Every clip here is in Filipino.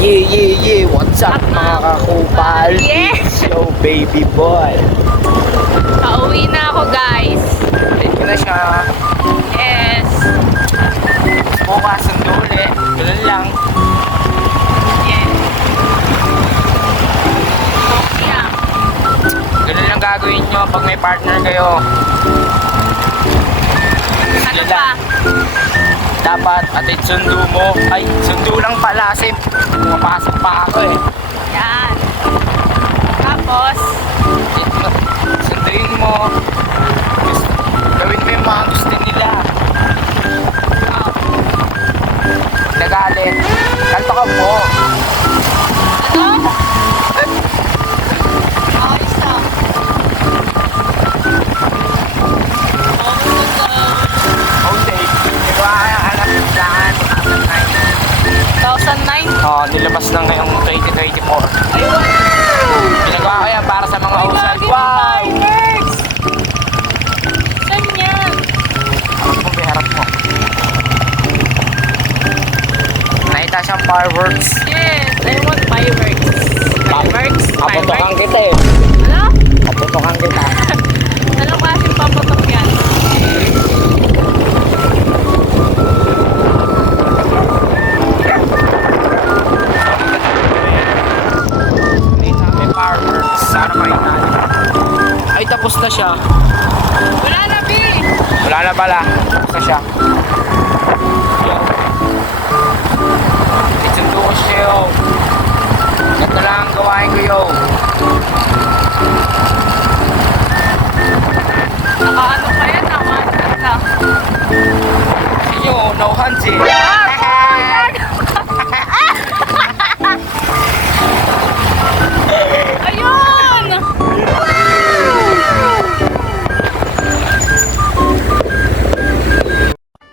Yeah, what's up mga kakupal? Yes! Yo, baby boy. Pauwi na ako, guys. Ito na siya. Yes. Bukas ang duli. Ganun lang. Yes. Okay lang. Ganun lang gagawin nyo pag may partner kayo. Ano pa? Dapat atid sundo mo. Ay, sundo lang pala kasi pumapasok pa ako eh. Yan. Tapos, Sunduin mo. Gawin mo yung mga gusto nila. Nagalit. Kanto ka po. ano? Ayos na. Okay. Di ba kaya anak saan? 2009? Oo, nilabas na ngayong 2024. Ayun. Pinagawa ko yan para sa mga Ay, usal. bagay Wow! fireworks! Saan yan? Kung biharap mo. Nakita siyang fireworks. Yes, I want fireworks. Fireworks? Kaputokan kita eh. Ano? Kaputokan kita. Anong klaseng paputok yan? Nakita kami fireworks. Sana makita niyo. Ay, tapos na siya. Wala na, B! Wala na pala. Tapos na siya. Itsundo ko siya yo. Ganito lang ang gawain ko yo. Nakaano pa yan? Nakaano na. Inyo, nauhan si. Ayun!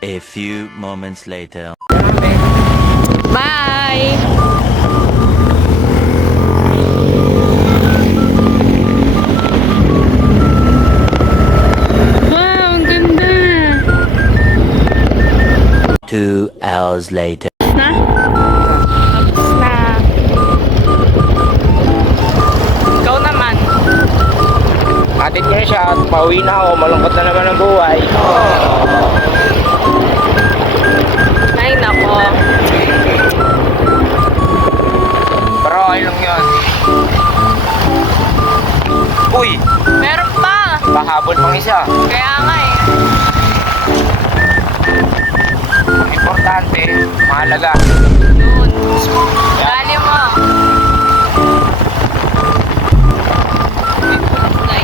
A few moments later. Bye! Wow, ang ganda! 2 hours later. Na? Tapos na. Ikaw naman. Atid ko na siya at pauwi na ako. Malungkot na naman ang buhay. Ay, nako. Pero okay lang yun. Uy! Meron pa! Pahabol pang isa. Kaya nga eh. Ang importante, mahalaga. Doon. Dali mo. May pulay.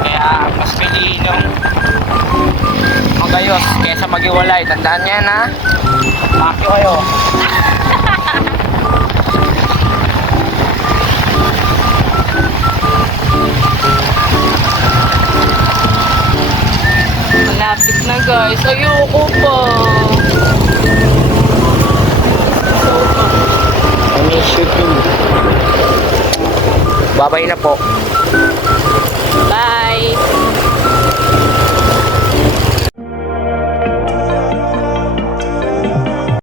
Kaya mas piliin yung magayos kesa maghiwalay. Tandaan niya na. Pakyo kayo. Malapit na, guys. Ayoko pa. I miss you too. Babay na po.